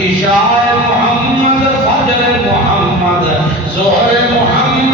عشاء محمد فجر محمد ظہر محمد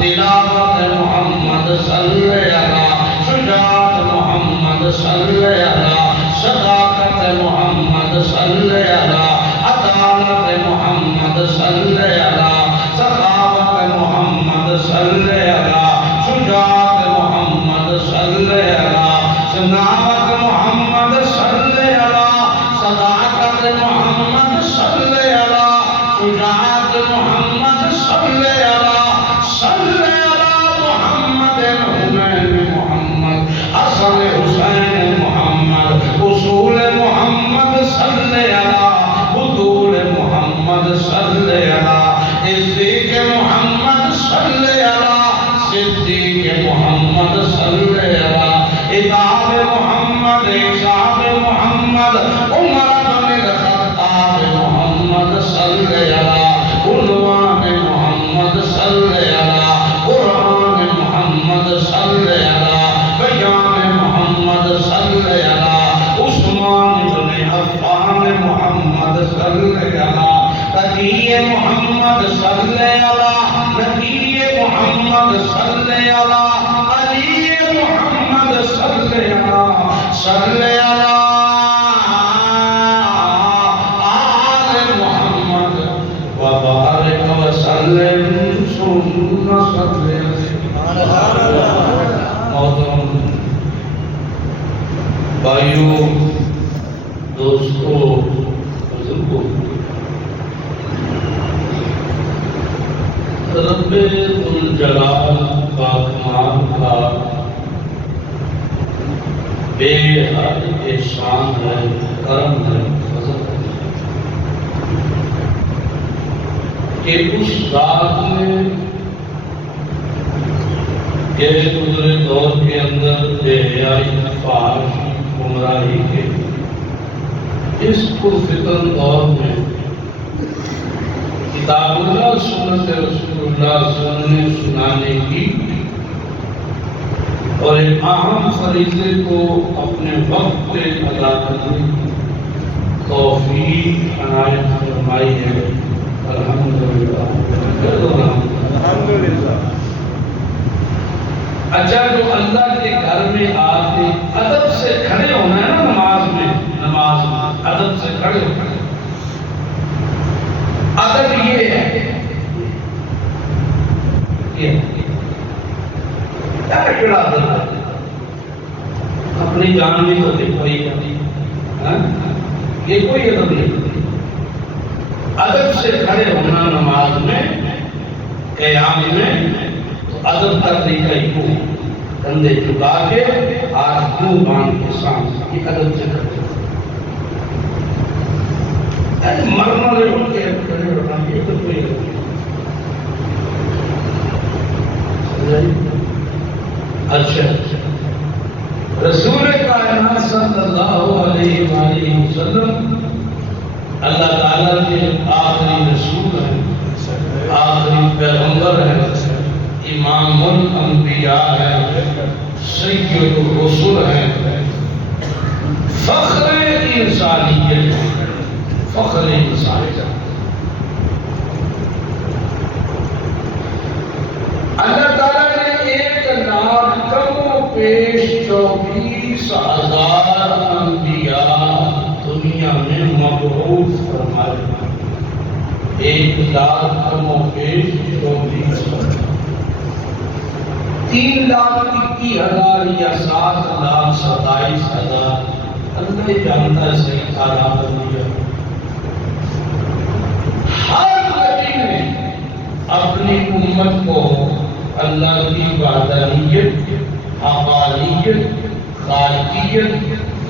تلاوت محمد صلی اللہ، شجاعت محمد صلی اللہ، صداقت محمد صلی اللہ، عدالت محمد صلی اللہ، سخاوت محمد صلی اللہ، شجاعت محمد صلی اللہ، سناوت محمد صلی اللہ، صداقت محمد صلی اللہ، شجاعت محمد صلی اللہ، صلی اللہ محمد حنین محمد حسن حسین محمد اصول محمد صلی اللہ، بدول محمد صلی اللہ، صدیق محمد صلی اللہ، صدیق محمد صلی اللہ، اتاب محمد، اصحاب محمد، عمر بن الخطاب محمد صلی اللہ، عنوان محمد صلی اللہ، قرآن محمد صلی اللہ، بیان محمد صلی اللہ، عثمان بن عفان محمد صلی اللہ، تقی محمد صلی اللہ، نبی محمد صلی اللہ، علی محمد صلی اللہ، صلی اللہ آل محمد وبارک وسلم ثم صلی محترم بھائیوں، دوستوں، بزرگوں، رب ذوالجلال پاکمال کا بے حد احسان ہے، کرم ہے، فضل ہے کہ اس ذات نے کہ گزرے دور کے اندر بے حیائی، فحاشی، گمراہی کے اس پرفتن دور میں کتاب اللہ، سنت رسول اللہ سننے سنانے کی اور ایک اہم فریضے کو اپنے وقت پہ ادا کرنے کی توفیق عنایت فرمائی ہے۔ الحمدللہ الحمدللہ۔ اچھا، جو اللہ کے گھر میں آتے ادب سے کھڑے ہونا ہے نا، نماز میں ادب سے کھڑے ہونا ہے۔ ادب یہ ہے کیا ادب ہے؟ اپنی جان بھی تو دیکھو یہ کوئی ادب نہیں۔ ادب سے کھڑے ہونا نماز میں، قیام میں، تو ادب کا طریقہ ہی کو کندھے جھکا کے ہاتھ منہ باندھ کے سامنے، یہ ادب سے کھڑے مرنا لے اٹھ کے کھڑے ہونا، یہ تو کوئی ادب نہیں۔ اچھا، رسول کائنات صلی اللہ علیہ وآلہ وسلم اللہ تعالیٰ کے آخری رسول ہیں، آخری پیغمبر ہیں، امام الانبیاء ہیں، سید الرسل ہیں، فخر انسانیت، فخر انسانیت۔ اللہ تعالیٰ نے 1 کم و پیش 24,000 انبیاء دنیا میں مبعوث فرمائے۔ 1,00,000 کم و پیش 24,000، 3,21,000 یا 7,27,000، اللہ جانتا ہے صحیح تعداد انبیاء۔ ہر نبی نے اپنی امت کو اللہ کی وحدانیت، حقانیت، خالقیت،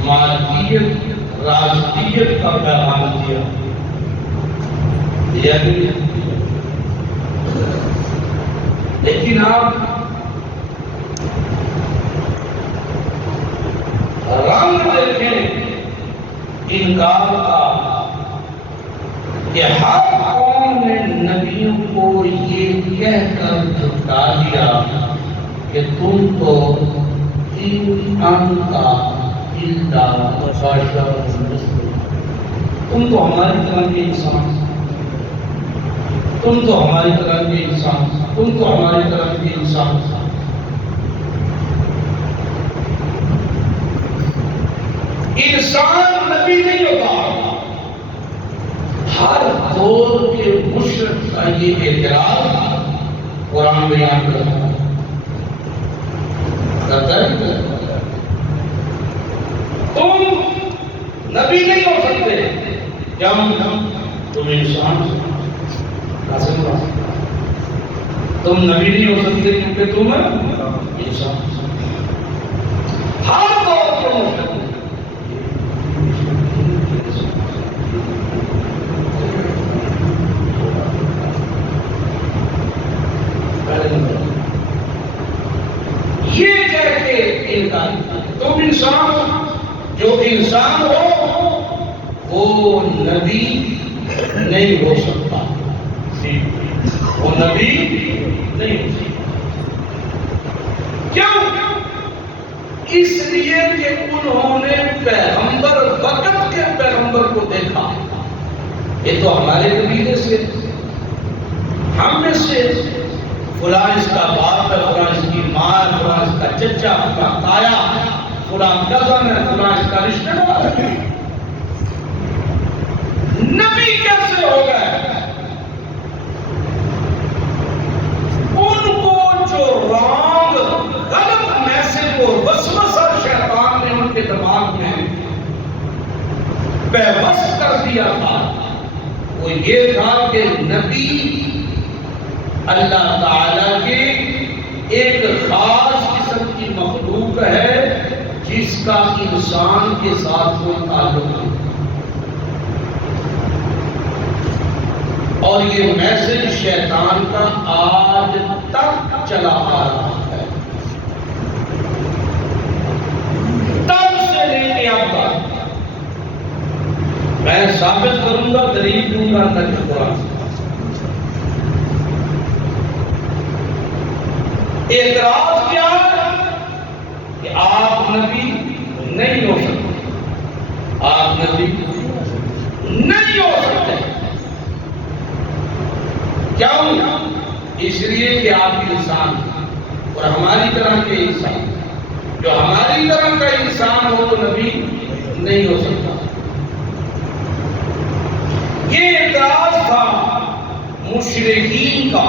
مالکیت، رازقیت کا پیغام دیا۔ لیکن آپ رنگ دیکھیں انکار کا کہ ہر قوم نے نبیوں کو یہ کہہ کر جھٹلا دیا کہ تم تو تم تو ہماری طرح کے انسان، تم تو ہماری طرح کے انسان، تم تو ہماری طرح کے انسان نبی نہیں ہوتا. ہر دور کے مشرک کا یہ اعتراض قرآن بیان کرتا ہے. تم نبی نہیں ہو سکتے. کیا تم انسان ہو. تم نبی نہیں ہو سکتے کیونکہ تم انسان. ہر دور کے مشرک یہ کہہ کے انکار. تم انسان جو انسان ہو وہ نبی نہیں ہو سکتا. وہ نبی نہیں ہو سکتا. کیوں؟ اس لیے کہ انہوں نے پیغمبر وقت کے پیغمبر کو دیکھا. یہ تو ہمارے قبیلے سے ہم میں سے فلاں اس کا باپ ہے، فلاں اس کی ماں ہے، فلاں اس کا چچا، فلاں تایا، فلاں کزن ہے، فلاں اس کا رشتہ دار ہے. نبی کیسے ہو گئے؟ ان کو جو رانگ غلط میسج اور وسوسہ شیطان نے ان کے دماغ میں پیوست کر دیا تھا وہ یہ تھا کہ نبی اللہ تعالیٰ کی ایک خاص قسم کی مخلوق ہے جس کا انسان کے ساتھ کوئی تعلق نہیں. اور یہ میسج شیطان کا آج تک چلا آ رہا ہے. تب سے لے کے اب تک میں ثابت کروں گا، دلیل دوں گا تک قرآن سے. اعتراض کیا ہے کہ آپ نبی نہیں ہو سکتے. آپ نبی نہیں ہو سکتے. کیوں؟ اس لیے کہ آپ انسان اور ہماری طرح کے انسان. جو ہماری طرح کا انسان ہو تو نبی نہیں ہو سکتا. یہ اعتراض تھا مشرکین کا.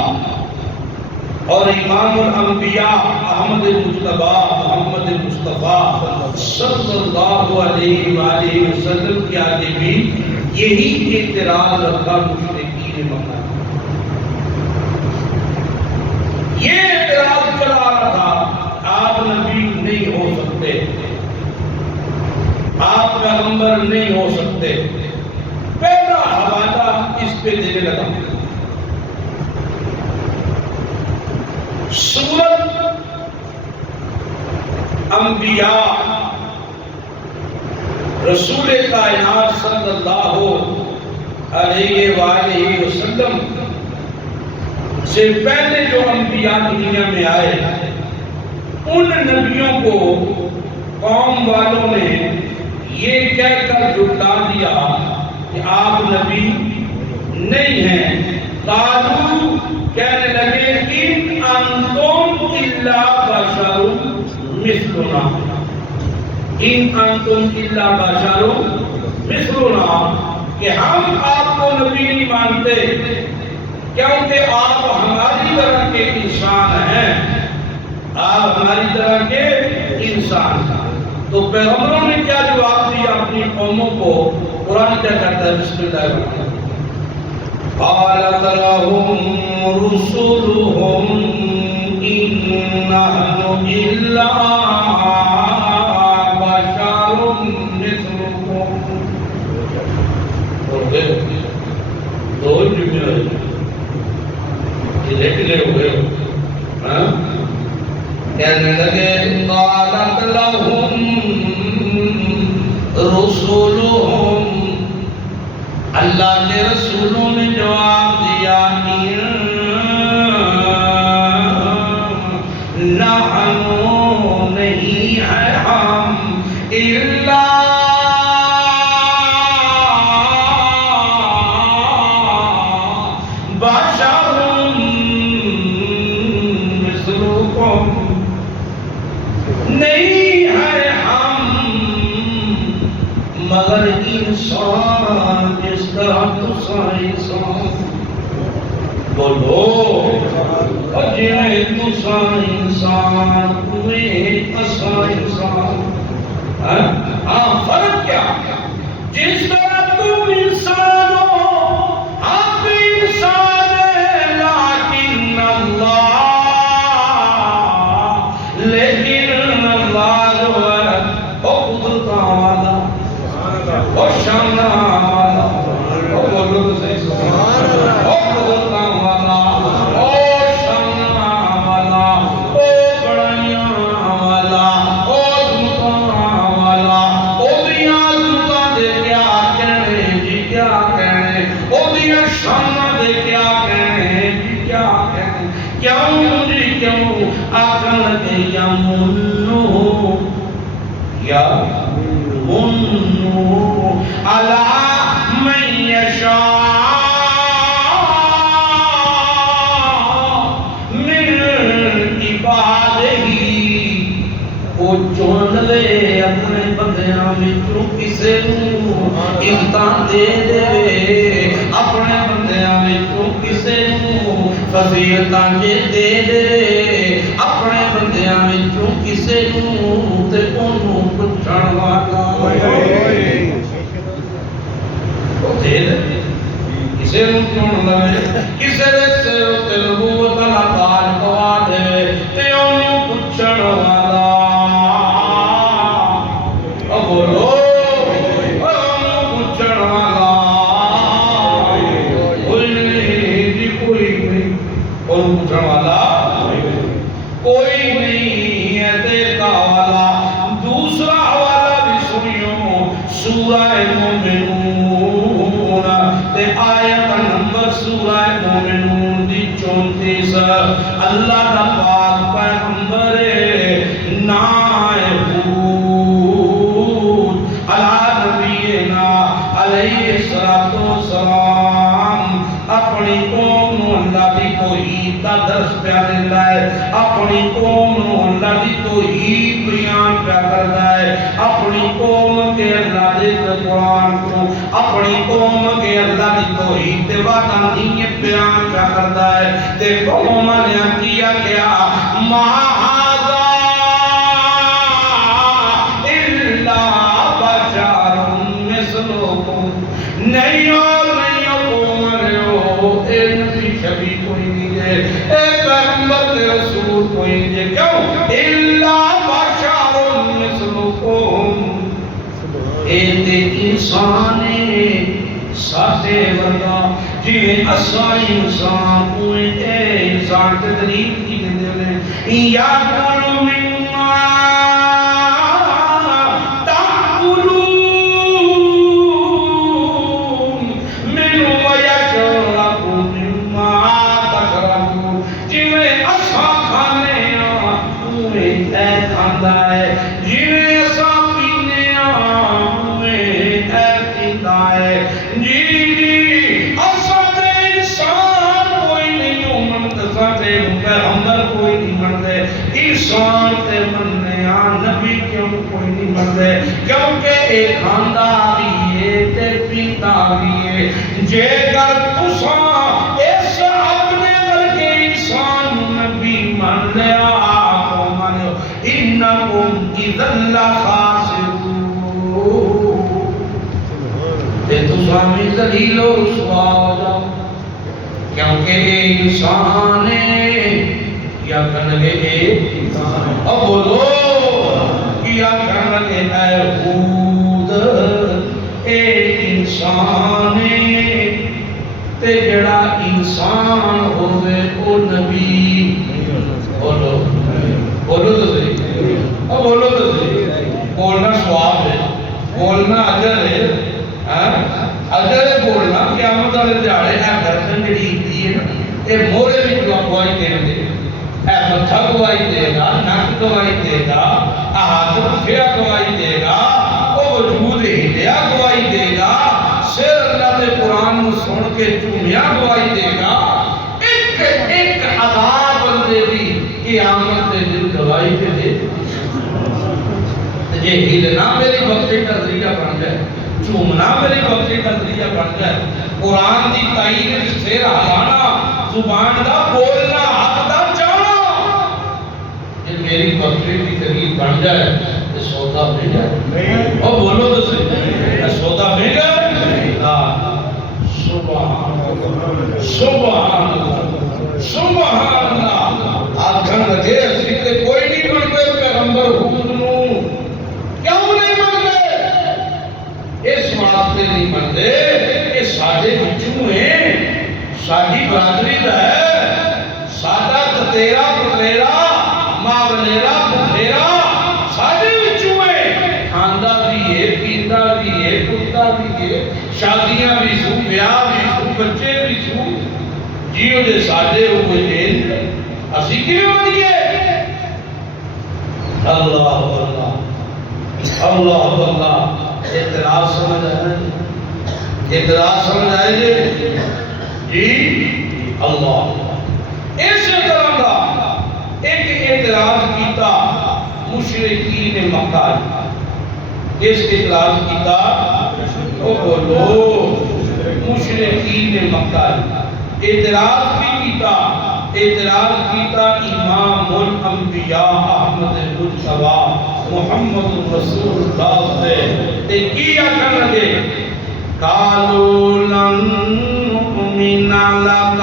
اور امام الانبیاء احمد مجتبیٰ محمد مصطفیٰ صلی اللہ علیہ وآلہ وسلم کے آگے بھی یہی اعتراض رکھا مشرکین مکہ. یہ اعتراض چلا رہا تھا آپ نبی نہیں ہو سکتے، آپ پیغمبر نہیں ہو سکتے. پہلا حوالہ اس پہ دینے لگا. سورت انبیاء رسول کائنات صلی اللہ علیہ وآلہ وسلم سے پہلے جو انبیاء دنیا میں آئے ان نبیوں کو قوم والوں نے یہ کہہ کر جھٹلا دیا کہ آپ نبی نہیں ہیں. قالوا کہنے لگے ان انتم الا بشر مثلنا. ان انتم الا بشر مثلنا کہ ہم آپ کو نبی نہیں مانتے کیونکہ آپ ہماری طرح کے انسان ہیں. آپ ہماری طرح کے انسان ہیں. تو پیغمبروں نے کیا جواب دیا اپنی قوموں کو؟ قرآن کیا کہتا ہے؟ بسم اللہ الرحمن الرحیم. قالت لهم رسلهم إن نحن إلا بشر مثلكم. دو جملے لے ہوئے کہنے لگے قالت لهم رسلهم اللہ کے رسولوں نے جواب دیا نحن نہیں ہے ہم الا بشر مثلکم. نہیں ہے ہم مگر انسان جس طرح تسا انسان بولو جی تسا انسان تمہیں اسا انسان ہاں فرق کیا جس طرح تم انسان ہو ہم بھی انسان ہیں لیکن اللہ جو ہے وہ قدرتاں والا وہ شاناں والا وہ بولو تو صحیح سبحان اللہ وہ قدرتاں والا وہ شاناں والا وہ بڑائیاں والا وہ عظمتاں والا وہ دیاں عظمتاں دے کیا کہنے جی کیا کہنے وہ دیاں شاناں دے کیا کہنے جی کیا کہنے کیوں جی کیوں آکھن لگے یا منو یا منو علی من یشاء من عبادہ وہ چون لے اپنے بندیاں وچوں کسے نوں امتحان دے دے اپنے بندیاں وچوں کسے نوں فضیلتاں دے دے اپنے بندیاں وچوں کسے نوں تے اونوں پچھن والا دے دے کسے نوں چن لے کسے دے سر تے نبوت دا تاج پوا دے تے اونوں پچھن والا بولو اونوں پچھن والا کوئی نہیں جی کوئی نہیں اونوں پچھن والا کوئی نہیں ہے دیکھا والا دوسرا حوالہ بھی سنیو سورہ مومنون تے آیت نمبر سورہ مومنون دی 34 اللہ دا پاک پیغمبر نائے حود علی نبینا علیہ السلام اپنی قوم نو اللہ دی توحید دا درس پیا دیندا ہے اپنی قوم نو اللہ دی توحید بیان پیا کردا ہے اپنی قوم کے اللہ دے قرآن کو اپنی قوم کے اللہ دی توحید تے وحدانیت بیان پیا کردا ہے تے قوم نے کیا ما ھذا الا بشر مثلکم نہیں شبی کوئی نہیں ہے اے پیغمبر تے رسول کوئی نہیں ہے کیوں الا بشر مثلکم اے تے انسان ساڈے ورگا جویں اساں انسان ہوئے اے انسان تے تعریف کی دیندے نے یا کل مما انسان تے مننے نبی کیوں کوئی نہیں مندے کیونکہ ایک کھاندا بھی ہے تے پیتا بھی ہے جے گر تساں اس اپنے ورگے انسان نبی من لیا کو منو انکم اذا لخاسرون تے تساں بھی ذلیل و رسوا ہو جاؤ کیونکہ انسان کیا کرنے انسان اب بولو کیا کرنے اے حود اے انسان تے جڑا انسان ہوئے او نبی بولو بولو تو صحیح اب بولو تو صحیح بولنا سواب ہے بولنا اجر ہے اجر ہے بولنا قیامت والے دیہاڑے ہے گردن جڑی دی ہے اے مورے وچ گواہی دین دے اے متھا گواہی دے گا نک گواہی دے گا ہاتھ پھیا گواہی دے گا او وجود ہلیا گواہی دے گا سر اللہ دے قرآن کو سن کے چومیا گواہی دے گا ایک ایک عذاب بندے دی قیامت دے دن گواہی دے دے جے ہلنا میری بخشش کا ذریعہ بن جائے چومنا میری بکری کا ذریعہ بن جائے، قرآن دی تائید سر ہلانا، زبان دا بولنا، حق دا چاہنا، یہ میری بکری کی طریق بن جائے، یہ سودا مل جائے۔ اور بولو تو صحیح، یہ سودا مل جائے۔ سبحان اللہ، سبحان اللہ، سبحان اللہ۔ آکھن لگے اسی تے کوئی نہیں بنتے پیغمبر حود نو، کیوں نہیں بنتے؟ اس واسطے نہیں بنتے کہ ساڈے وچوں ہیں، ساڈی برادری دا ہے، ساڈا تتیرا پتیرا ماولیرا پتیرا ساڈے وچوں ہے، کھاندا بھی ہے، پیندا بھی ہے، کتا بھی ہے، شادیاں بھی سو، بیاہ بھی سو، بچے بھی سو، جیو دے ساڈے ہوئے دین اسی کیوں بنیے؟ اللہ اللہ اللہ اللہ۔ اعتراض سمجھ آئے، اعتراض سمجھ آئے جی اللہ۔ اس طرح کا ایک اعتراض کیتا مشرکین مکہ، اس اعتراض کیتا او بولو مشرکین مکہ، اعتراض بھی کیتا، اعتراض کیتا امام الانبیاء احمد مجتبی محمد رسول اللہ سے، تے کی آکھن لگے قالوا لن نؤمن لک،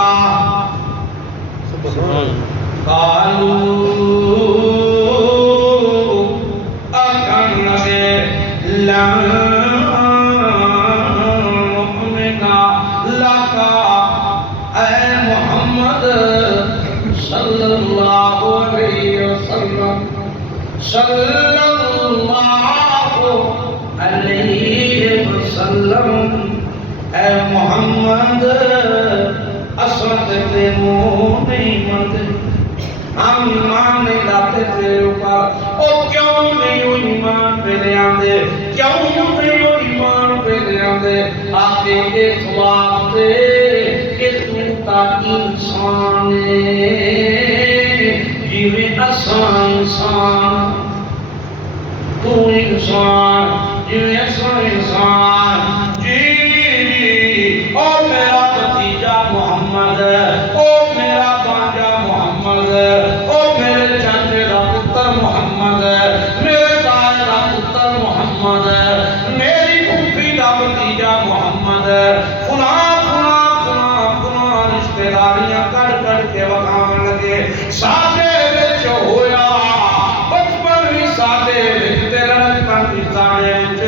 قالوا آکھن لگے لن نؤمن لک، اے محمد صلی اللہ علیہ وسلم، صلی اللہ علیہ وسلم، اے محمد اسمت تیروں نہیں مانتے، ہم ایمان نہیں لاتے تیرے اوپر، او کیوں نہیں وہ ایمان پہ لے آندے، کیوں نہیں وہ ایمان پہ لے آندے؟ آگے اس واسطے کہ تو تا انسان جیویں اساں انسان، تو انسان جیویں اساں انسان، جی او میرا بھتیجا محمد، او میرا بانجا محمد، او میرے چاچے دا پتر محمد، میرے تائے دا پتر محمد، میری پھوپھی دا بھتیجا محمد، فلاں فلاں فلاں فلاں رشتہ داریاں کڑ کڑ کے وکھاون لگے، ساڈے وچ ہویا بچپن بھی ساڈے وچ تے لڑکپن بھی ساڈے وچ،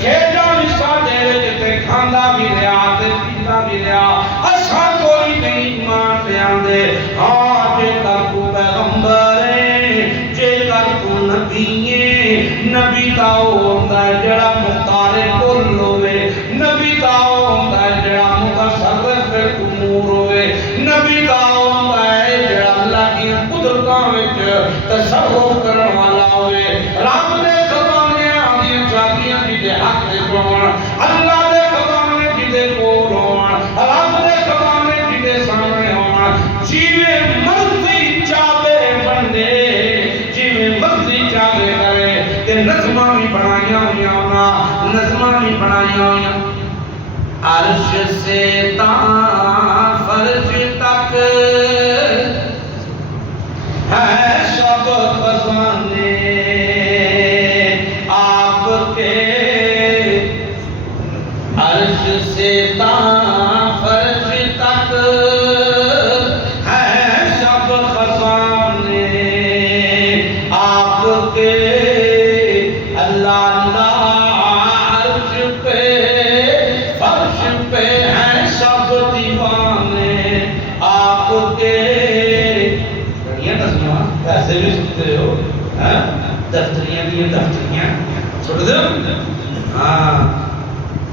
کھیڈاں بھی ساڈے وچ تے کھاندا بھی رہیا تے پیندا بھی رہیا، اساں کوئی نہیں ایمان لے آندے۔ ہاں جے کر تو پیغمبر ہے، جے کر تو نبی ہے، نبی دا او ہوندا ہے جڑا مختار کل ہوے، نبی دا او ہوندا ہے جڑا متصرف الامور ہوے، نبی دا او ہوندا ہے جڑا اللہ دی قدرتاں وچ تصرف کرن والا ہوے، رب دے خزانے دی چابیاں جے حق دے ہون، اللہ دے خزانے جے کول ہون، رب دے خزانے جے سامنے ہون، جیویں مرضی چاہے بندے، جیویں مرضی چاہے کرے، تے نظماں بھی بنائیاں ہوئیاں، نظماں بھی بنائیاں ہوئیاں، عرش سے تاں فرش تک ہے سب خزانے آپ کے، عرش سے تاں فرش تک ہے سب خزانے آپ کے، اللہ اللہ عرش پہ فرش پہ ہیں سب دیوانے آپ کے۔ یہ نظمہ ایسے بھی سنتے ہو، دفتریاں دیا دفتریاں سنتے ہو؟ ہاں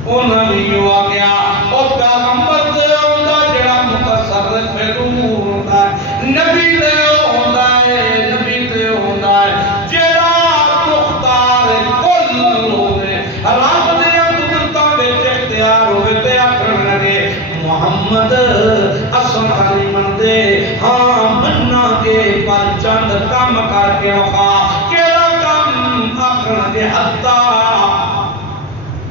انہوں نے یوں آگیا اور پیغمبر دے ہوندہ جڑا متصرف الامور ہوندہ ہے، نبی دے ہوندہ ہے، نبی دے ہوندہ ہے جڑا مختار کل ہوئے، رب دے قدرتاں وچ اختیار ہوئے، تے آکھن لگے محمد اساں خالی مندے ہاں مننا گے پر چند کم کر کے وفا، کیڑا کم آکھن لگے حتا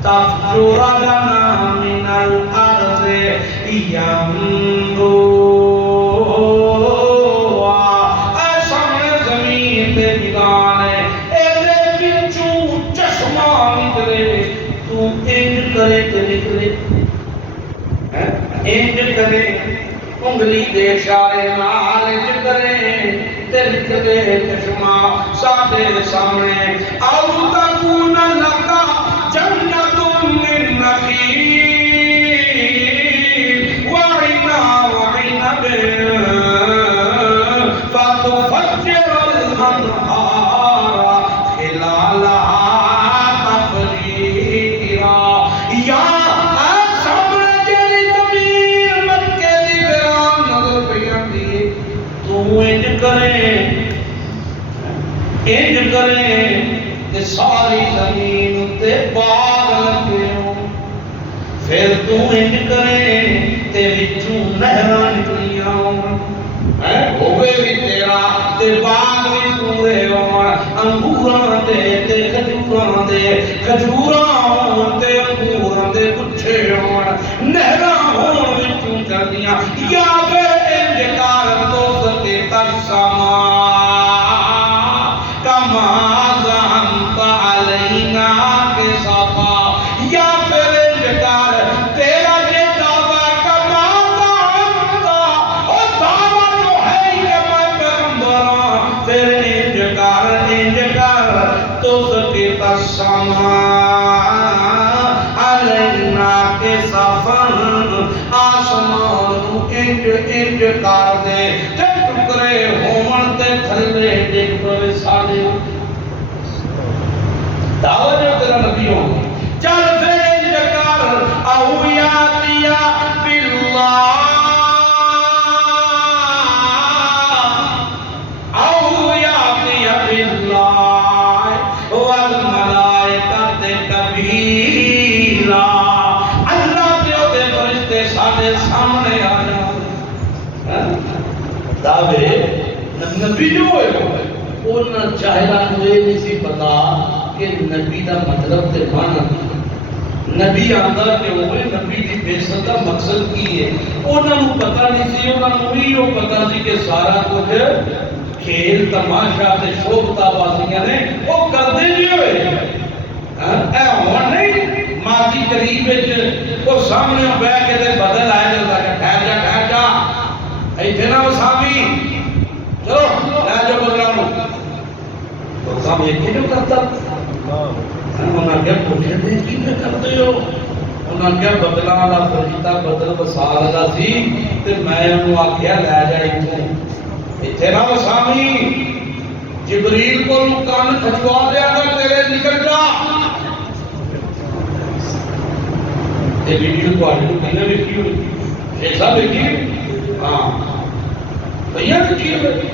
تفجر لنا من الأرض ينبوعا اے سامنے زمین تے میدان ہے اے دے وچوں چشمہ نکلے تو انج کرے تے نکلے انج کرے انگلی دے اشارے نال انج کرے تے نکلے چشمہ ساڈے سامنے او تکون لکا جنت من نخیل وعنب فتفجر الانہار خلالها تفجیرا یا سامنے جیڑی زمین مکے دی ویران نظر پیاندی تو انج کرے کہ ساری زمین تے باغ لگے ہو پھر تو انج کرے تے وچوں نہراں نکلیاں ہوے بھی تیرا تے باغ بھی پورے ہون انگوراں دے تے کھجوراں دے کھجوراں تے انگوراں دے گچھے ہون نہراں ہون وچوں چلدیاں یا پھر انج کر تو ستے ترسما کما زنت علینا کے صفا یا پھر انجکار تیرا یہ دعویٰ کما زنت اور دعویٰ تو ہے کہ میں پیغمبران پھر انجکار تو سکتا سما علینا کے صفا آسمان انجکار دے ٹکرے ہومن تے تھلے دیکھ پر سادے دعوت جو تیرا نبی ہوں چل پھر انجکار او یاتیا باللہ او یاتیا باللہ والملائکت کبیرا اللہ دیو دے فرشتے سادے سامنے آ جاؤ دعوے نبی جو ہوئے انہاں چاہیدہ ہوئے نہیں سی پتا کہ نبی دا مطلب تے مانا نبی آندہ کہ ہوئے نبی دی بیست دا مقصد کی ہے انہاں نو پتا نہیں سی انہاں نو ہی وہ پتا سی کہ سارا کچھ کھیل تماشا تے شوقتا بازیاں نے وہ کردے نہیں ہوئے اے ہون نہیں ماضی قریب وچ وہ سامنے بیٹھ کے تے بدل آئے جاتا کہ ٹھہر جا ایتھے نا وسامی چلو لے جو بدلاؤ تو سب ایک ہی جو کرتا انہاں کیا پوچھے تھے کی میں کرتے ہو انہاں کیا بدلا والا فرشتہ بدل بسا لگا سی تے میں انہوں آکھیا لے جائے ایتھے نا وسامی جبریل کو کان کھچوا دیا گا تیرے نکل جا یہ ویڈیو کو آج میں نے دیکھی ہوئی ایسا دیکھی ہاں بھیا دیکھی ہوئی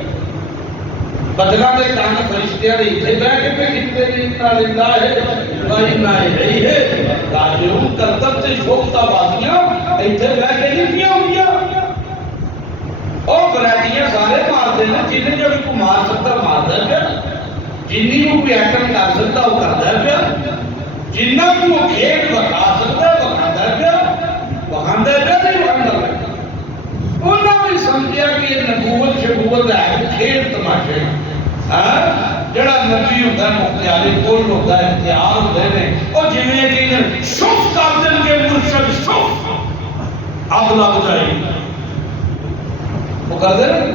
بدلا دے کان فرشتیاں نے اتنے بیٹھ کے کتنے انا للہ و انا الیہ راجعون کرتب سے شوقتا بازیاں اتنے بیٹھ کے نہیں کیا ہوئی اور گریٹیاں سارے مار دینا جنہیں جو کو مار سکتا مار دے پیا جنہی کو کوئی ایٹم کر سکتا وہ کر دے پیا جنہ کو وہ کھیل بتا سکتا وہ کھا دے پیا وہاں دے پیا نہیں وہاں دے پیا انہوں نے سمجھا کہ یہ نبوت شبوت ہے کھیل تماشے جڑا نبی ہوتا ہے مختیاری کل ہوتا ہے اختیار ہوتے ہیں اور جنہیں کہ شف کر دیں گے مرشد شف اب لگ جائے وہ کر دیں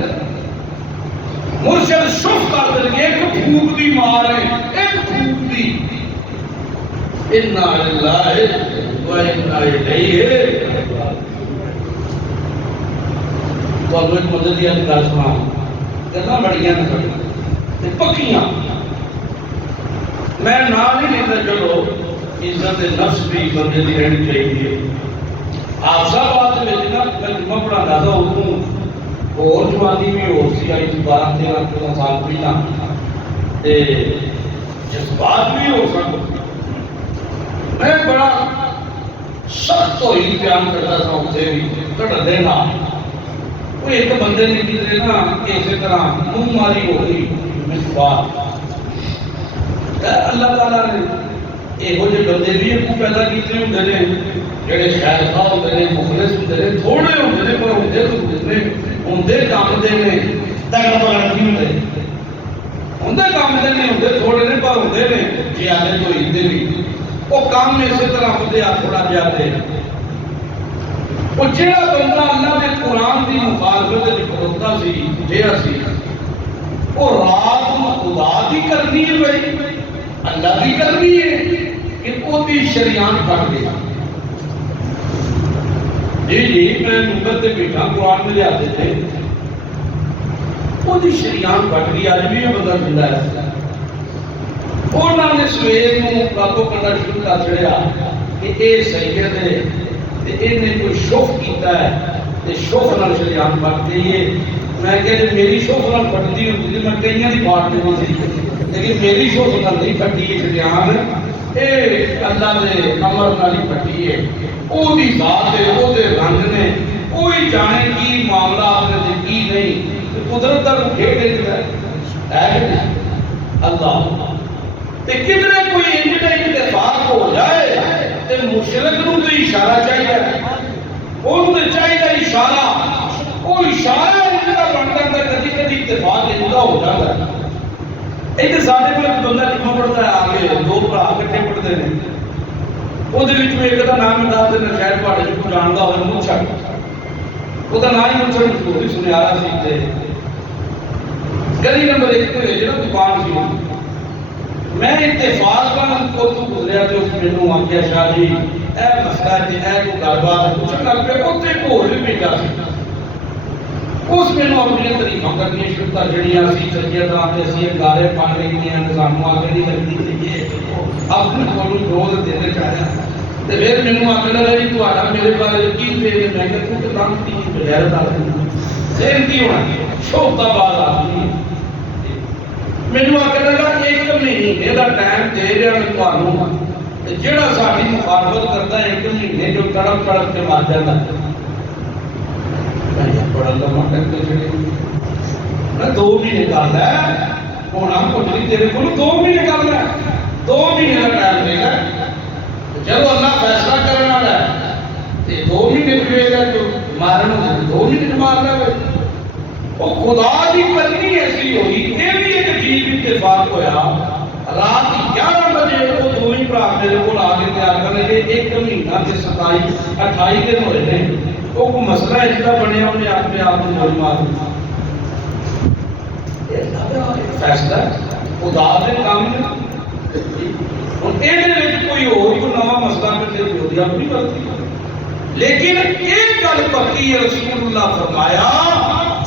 مرشد شف کر دیں گے ایک پھوک دی مار ہے ایک پھوک دی انا للہ و انا الیہ تو اللہ ایک مدد دیا گل سنا کہتا بڑیاں نے پکیاں میں نام ہی لیتا چلو عزت نفس بھی بندے دی رہنی چاہیے آپ سب بات میں جنا کلمہ پڑھا دادا ہوں اور جوانی بھی ہو سی آئی 12-13 سال پہلا جذبات بھی ہو سکتا میں بڑا سخت ہوئی بیان کرتا تھا اسے بھی کٹ دینا وہ ایک بندے نے کسی نا اسی طرح منہ ماری ہو گئی مسبات اللہ تعالیٰ نے یہو جے بندے بھی ابو پیدا کیتے ہوندے نے جڑے خیر خواہ ہوندے نے مخلص ہوندے نے تھوڑے ہوندے نے پر ہوندے کام دے نے تگڑا بڑا نہیں ہوندے کام دے نہیں ہوندے تھوڑے نے پر ہوندے نے جی آلے تو ہندے بھی وہ کام میں اسی طرح ہوندے آ تھوڑا جاتے وہ جڑا بندہ اللہ کے قرآن کی مخالفت وچ کھڑوتا سی جہا سی وہ رات خدا کی کرنی ہے بھائی اللہ کی کرنی ہے کہ وہ دی شریعت پڑھ دے جی میں ممبر سے بیٹھا قرآن میں لے آتے تھے وہ دی شریعت پڑھ گئی آج بھی یہ بندہ زندہ ہے انہوں نے سویر میں راتوں کرنا شروع کر چڑھیا کہ اے سید ہے انہیں کوئی شوف کیتا ہے شوف نال شریعت پڑھ گئی ہے میں کہ میری شوف نال پڑھتی ہوتی میں کئیاں دی پاٹ دینا سی لیکن میری شوف نال نہیں پڑھی ہے شریعت اے اللہ دے امر نال ہی پڑھی ہے وہ دی ذات ہے وہ دے رنگ نے کوئی جانے کی معاملہ اپنے دے کی نہیں قدرت کا کھیل دیتا ہے اللہ تے کدھر کوئی انجا اتفاق ہو جائے تے مشرک نو تے اشارہ چاہیے انہوں نے چاہیے اشارہ وہ اشارہ انجا بن جاتا ہے کدی کدی اتفاق انجا ہو جاتا ہے ایک سارے میں ایک بندہ کتنا پڑھتا ہے آگے دو بھرا کٹھے پڑھتے ہیں وہ ایک کا نام دس دن شاید پاڑے کو جانتا ہو مچھا وہ نام ہی مچھا مشہور سنیارا سی گلی نمبر 1 پہ جو دکان سی میں اتفاق کو گزریا تو اس مینوں آخیا شاہ جی اے مسئلہ جی اے کوئی گل بات پوچھن لگ پیا اتنے بھول بھی بیٹھا سی اس مینوں اپنی تعریفاں کرنی شروع کر جڑیاں سی چنگیاں طرح تے اسی گارے پڑھ لینیاں نظاموں آگے نہیں لگتی تھی اپنے کولوں روز دینے چاہیا تے پھر مینوں آکھن لگا جی تہاڈا میرے بارے کی فیل میں کہ تو تے کام کی بغیر آدمی سہمتی ہونا شوقتا باز آدمی مینوں آکھن لگا ایک مہینے دا ٹائم دے رہا میں تہانوں جڑا ساڈی مخالفت کرتا ہے ایک مہینے جو تڑپ تڑپ کے مار جاندا بڑا لمبا ٹائم تو چڑے میں 2 مہینے کرنا ہے ہونا کچھ نہیں تیرے کو 2 مہینے کرنا ہے 2 مہینے کا ٹائم دے گا چلو اللہ فیصلہ کرنا ہے 2 مہینے بھی گا جو مارنا 2 مہینے مارنا ہے وہ خدا کی کرنی ایسی ہوئی یہ بھی ایک عجیب اتفاق ہوا رات 11 بجے وہ دو ہی بھرا میرے کو آگے تیار کر لگے 1 مہینہ کے 27-28 دن ہوئے تھے وہ کوئی مسئلہ ہے جدا بنیا انہیں اپنے آپ کو گول مار فیصلہ خدا دے کام نے اور یہ کوئی اور کوئی نواں مسئلہ کرتے ہوتی اپنی غلطی لیکن ایک گل پکی ہے رسول اللہ فرمایا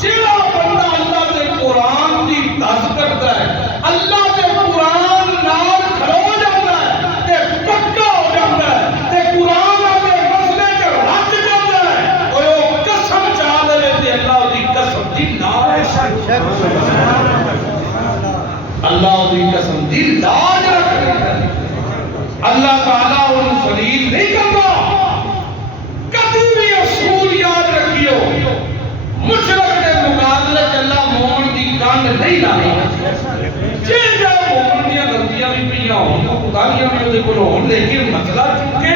جڑا بندہ اللہ کے قرآن کی دس کرتا ہے اللہ کے قرآن نال کھڑو جاتا ہے تے پکا ہو جاتا ہے تے قرآن کے مسئلے چ رچ جاتا ہے او قسم چاہ لے تے اللہ دی قسم دی لاج اللہ دی قسم دی لاج رکھے اللہ تعالیٰ ان سلیل نہیں کرتا کبھی بھی اصول یاد رکھیو مشرک کے مقابلے اللہ مومن کی کان نہیں لائی جی جا مومن دیا غلطیاں بھی پہ ہوں خدایاں بھی وہ کو ہوں لیکن مسئلہ چونکہ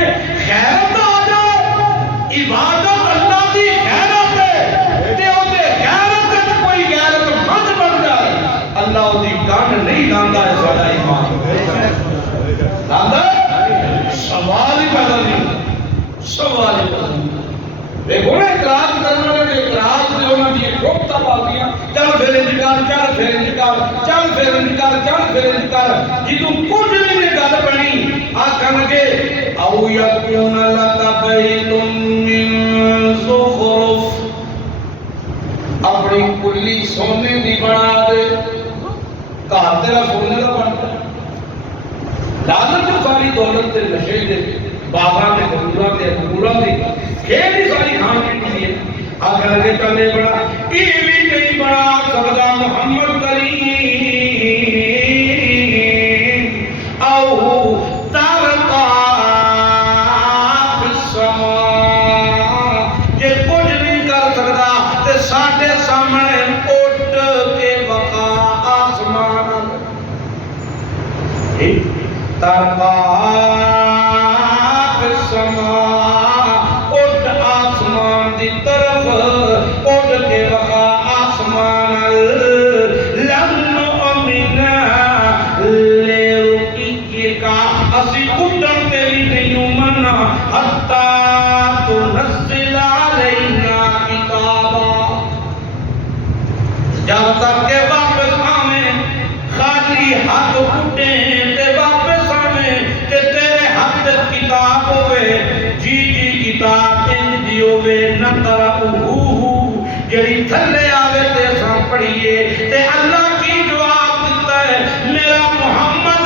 خیرت آ جائے عبادت اللہ کی خیرت ہے تے او دے غیرت وچ کوئی غیرت مند بن جائے اللہ دی کان نہیں لاندا ہے ساڈا ایمان لاندا سوال ہی پیدا نہیں سوال ہی پیدا نہیں دیکھو نا اعتراض کرنے والے اعتراض سے انہوں نے روکتا پالیاں چل پھر انتقال چل پھر انتقال چل پھر انتقال چل پھر انتقال جدوں کچھ نہیں نے گل بنی آکھن گے او یکون لک بیت من زخرف اپنی کلی سونے دی بنا دے گھر تیرا سونے کا بنتا لعنت جو ساری دولت تے نشے دے باغاں تے کھجوراں تے انگوراں دی کھیل ہی ساری کھان پینے ہے آخر لگے چلے بڑا یہ بھی نہیں بڑا سبدا محمد کریم او ترقا فی السماء یہ کچھ نہیں کر سکتا تے ساڈے سامنے اٹھ کے بقا آسمان ترقا کئی ہاتھ اٹھے تے واپس آنے تے تیرے ہاتھ کتاب ہوئے جی کتاب ان دی ہوئے نہ قرأوہ جڑی تھلے آوے تے ساں پڑھیے تے اللہ کی جواب دیتا ہے میرا محمد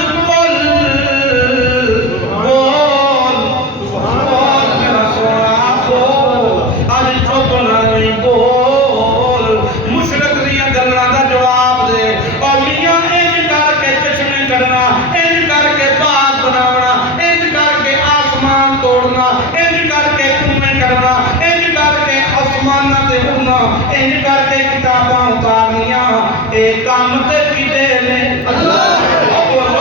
کتاباں اتارنیاں ایک کام تے کتے نے اللہ بولو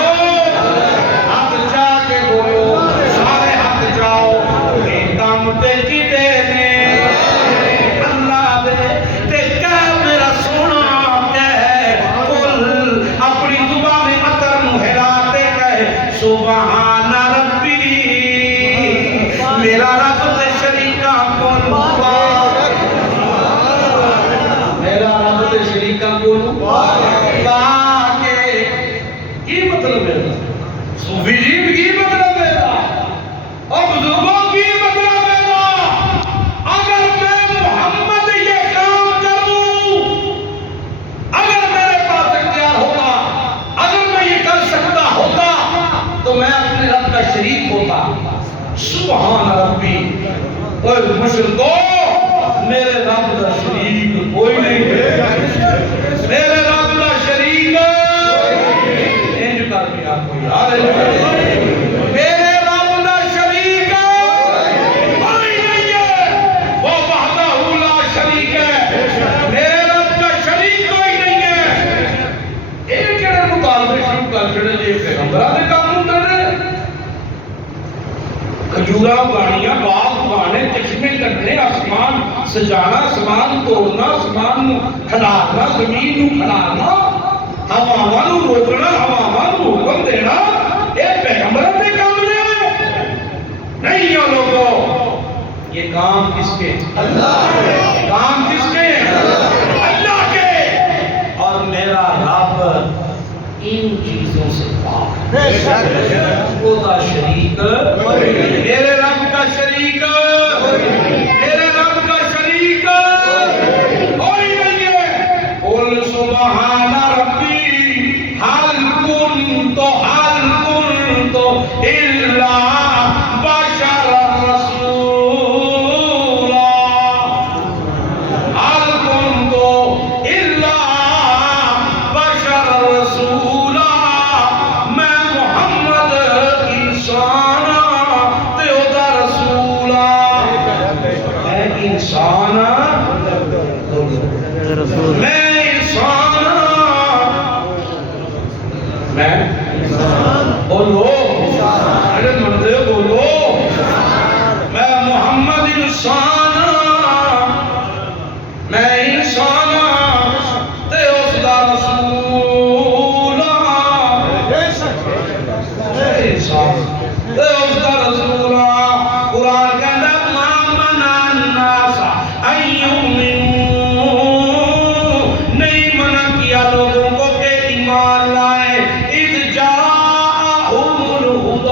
ہاتھ چاہ کے بولو سارے ہاتھ جاؤ ایک کام تے کتے نے اللہ دے تے کہہ میرا سونا کہہ کل اپنی زبان عطر مہراتے کہہ سبحان ربی میرا رب تے شریکہ کون شریکہ بولو باقی کی مطلب ہے صوفی جیب کی مطلب ہے اور بزرگوں کی مطلب ہے اگر میں محمد یہ کام کروں اگر میرے پاس اختیار ہوتا اگر میں یہ کر سکتا ہوتا تو میں اپنے رب کا شریک ہوتا سبحان ربی اور مشرکو میرے رب کا شریک کوئی نہیں ہے میرے رب کا شریک انج کر کے آپ کو یاد ہے میرے رب کا شریک کوئی نہیں ہے وہ وحدہ لا شریک ہے میرے رب کا شریک کوئی نہیں ہے ایک کہنے مطالبے شروع کر چھڑے جی پیغمبرہ نے کام کرنے کھجورہ اگانیاں باغ اگانے چشمے کٹنے آسمان سجانا آسمان توڑنا آسمان کھلارنا زمین نو کھلارنا ہواواں نو روکنا ہواواں نو حکم دینا یہ پیغمبر نے کام لے نہیں یہ لوگوں یہ کام کس کے اللہ کے کام کس کے اللہ کے اور میرا رب ان چیزوں سے پاک وہ کا شریک میرے رب کا شریک میرے رب کا شریک کوئی نہیں ہے قل سبحان ربی حل کنت الا بشر رسولا حل کنت الا بشر رسولا میں محمد انسان تے اودا رسولا میں انسان میں انسان میں بولو ارے مردے بولو میں محمد انسان میں انسان تے اودا رسولا انسان تے اودا رسولا قرآن کہتا ما منع الناس ان یؤمنوا نہیں منع کیا لوگوں کو کہ ایمان لائے اذ جاءہم الہدی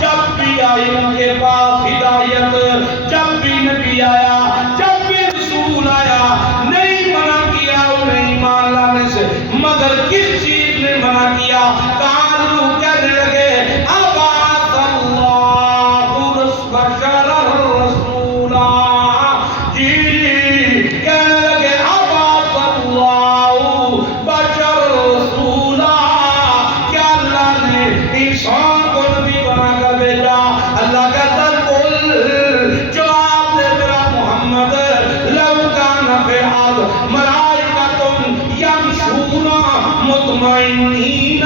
جب بھی آئی ان کے پاس ہدایت جب بھی نبی آیا جب بھی رسول آیا نہیں منع کیا انہیں ایمان لانے سے مگر کس چیز نے منع کیا قالوا کہنے لگے ابعث اللہ بشر رسولا جی کہنے لگے ابعث اللہ بشر رسولا کیا اللہ نے انسان کو نبی بنا کر بھیجا اللہ کہتا قل جواب دے میرا محمد لو کان فی الارض ملائکۃ یمشون مطمئنین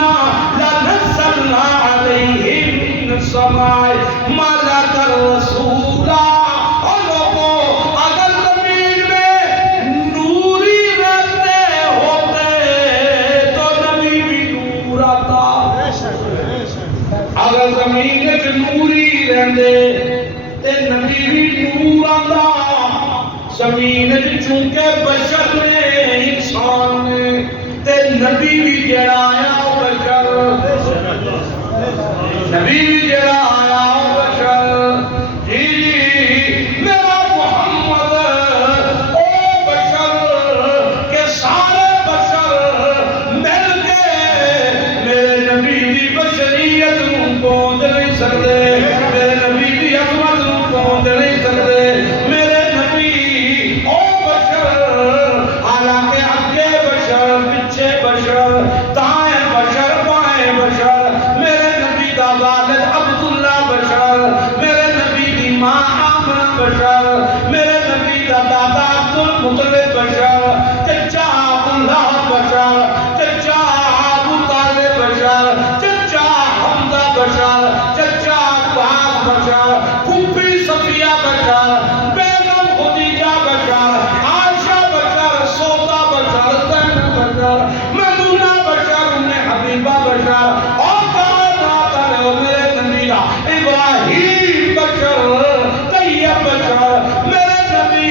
لنزلنا علیہم من السماء ملکا رسولا اور لوگوں اگر زمین میں نوری رہتے ہوتے تو نبی بھی نور آتا اگر زمین میں نوری رہتے تے نبی بھی نور آتا زمین چونکہ بشر نے انسان نے تے نبی بھی جڑا آیا نبی جڑا آیا بشر جی جی میرا محمد او بشر کے سارے بشر مل کے میرے نبی دی بشریت نوں پہنچ نہیں سکتے میرے نبی دی عظمت نوں پہنچ نہیں سکتے میرے نبی او بشر حالانکہ اگے بشر پیچھے بشر دائیں بشر بائیں بشر میرے نبی دا والد عبداللہ بشر میرے نبی دی ماں آمنہ بشر میرے نبی دا دادا عبدالمطلب بشر چچا عبداللہ بشر چچا ابو طالب بشر چچا حمزہ بشر چچا عباس بشر پھوپھی صفیہ بشر بیگم خدیجہ بشر عائشہ بشر سودا بشر زینب بشر میمونہ بشر ام حبیبہ بشر اور کائنات علیہ میرے نبی ابراہیم بشر طیب بشر میرے نبی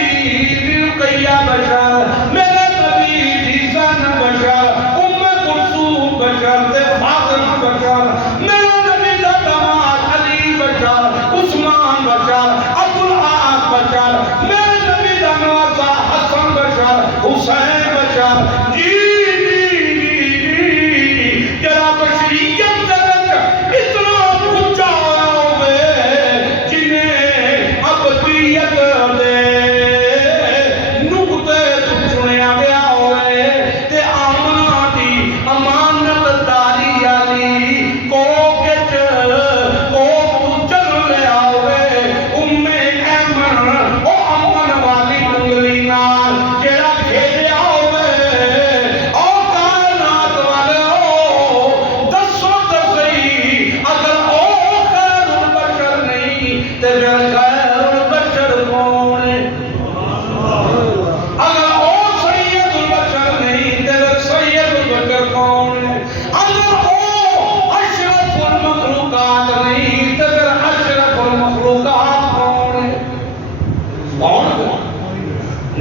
رقیہ بشر میرے نبی زینب بشر ام کلثوم بشر فاطمہ بشر میرے نبی دا داماد علی بشر عثمان بشر ابو العاص بشر میرے نبی دا نواسہ حسن بشر حسین بشر جی جرا بشریت اتنا اونچا ہوئے جنہیں ابدیت دے نقطے تو چنیا گیا ہوئے تے آمنہ دی امانت داری علی کو چل لیا ہوئے ام ایمن او امن والی انگلی نال جڑا کھیلیا ہوئے او کائنات والے او دسو دسئی اگر او خیر البشر نہیں تے پھر خیر البشر کون ہے اگر او سید البشر نہیں تے پھر سید البشر کون ہے اگر او اشرف المخلوقات نہیں تے پھر اشرف المخلوقات کون ہے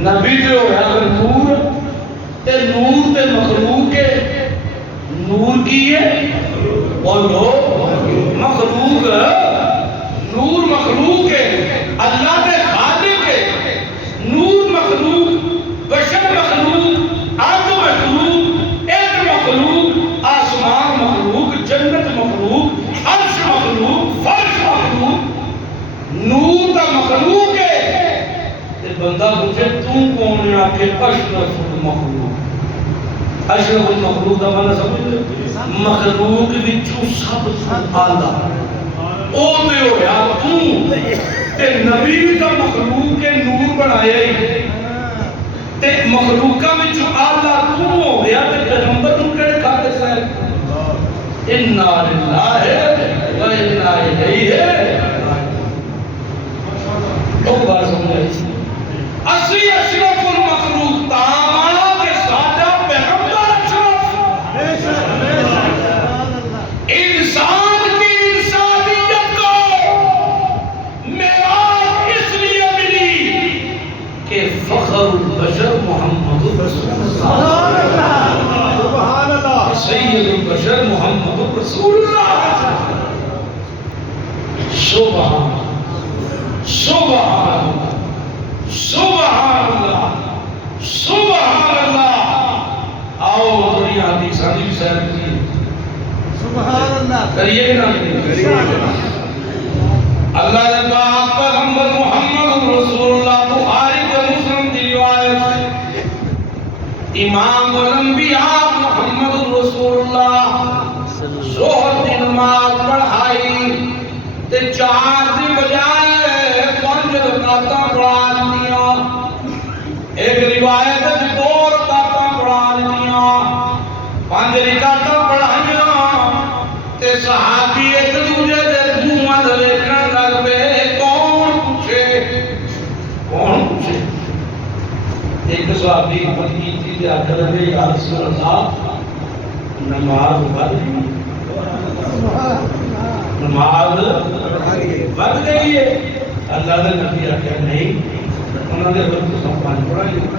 نبی جو ہے اگر نور تے مخلوق ہے نور کی ہے اور مخلوق نور مخلوق ہے اللہ کے خالق ہے نور مخلوق بشر مخلوق آگ مخلوق ایک مخلوق آسمان مخلوق جنت مخلوق عرش مخلوق فرش مخلوق نور کا مخلوق ہے بندہ پوچھے تو کون ہے آپ کے اشرف المخلوق اشرف المخلوق کا معنی سمجھ مخلوق وچوں سب تو اعلی او تے ہویا تو تے نبی کا مخلوق کے نور بنایا ہی تے مخلوقاں وچوں اعلی تو ہو گیا تے پیغمبر نوں کہڑے کھاتے سے انا للہ و انا الیہ تو بات سمجھ اصلی اشرف المخلوق تامانا کے ساتھا پیغمبر اشرف انسان کی انسانیت کو معراج اس لیے ملی کہ فخر البشر محمد رسول اللہ سید البشر محمد رسول اللہ سبحان سبحان سبحان اللہ سبحان اللہ آؤ تھوڑی حدیث حدیث سیر کی سبحان اللہ کریے نا اللہ نے پاک پیغمبر محمد رسول اللہ بخاری کے مسلم کی روایت امام الانبیاء محمد رسول اللہ ظہر کی نماز پڑھائی تے 4 دی بجائے 5 رکعتاں پڑھا لیاں ایک روایت 2 رکعتاں پڑھا لیاں 5 رکعتاں پڑھائیاں تے صحابی ایک دوسرے دے منہ ول ویکھن لگ پئے کون پوچھے ایک صحابی خود کی چیز آخر لگے یا رسول اللہ نماز بڑھ گئی نماز بڑھ گئی ہے اللہ نے نبی آخر نہیں انہوں نے وقت سب 5 پڑھا لیا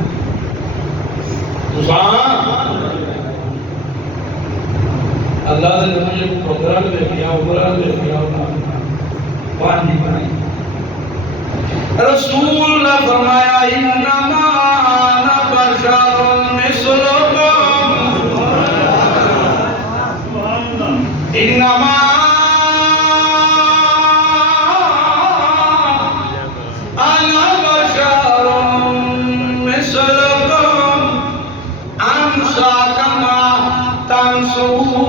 اللہ نے نبی کو پکڑا لے گیا عمرہ لے گیا پانی بنائی رسول نے فرمایا انما انا بشر مثلکم انما انا بشر مثلکم انسا کما تنسون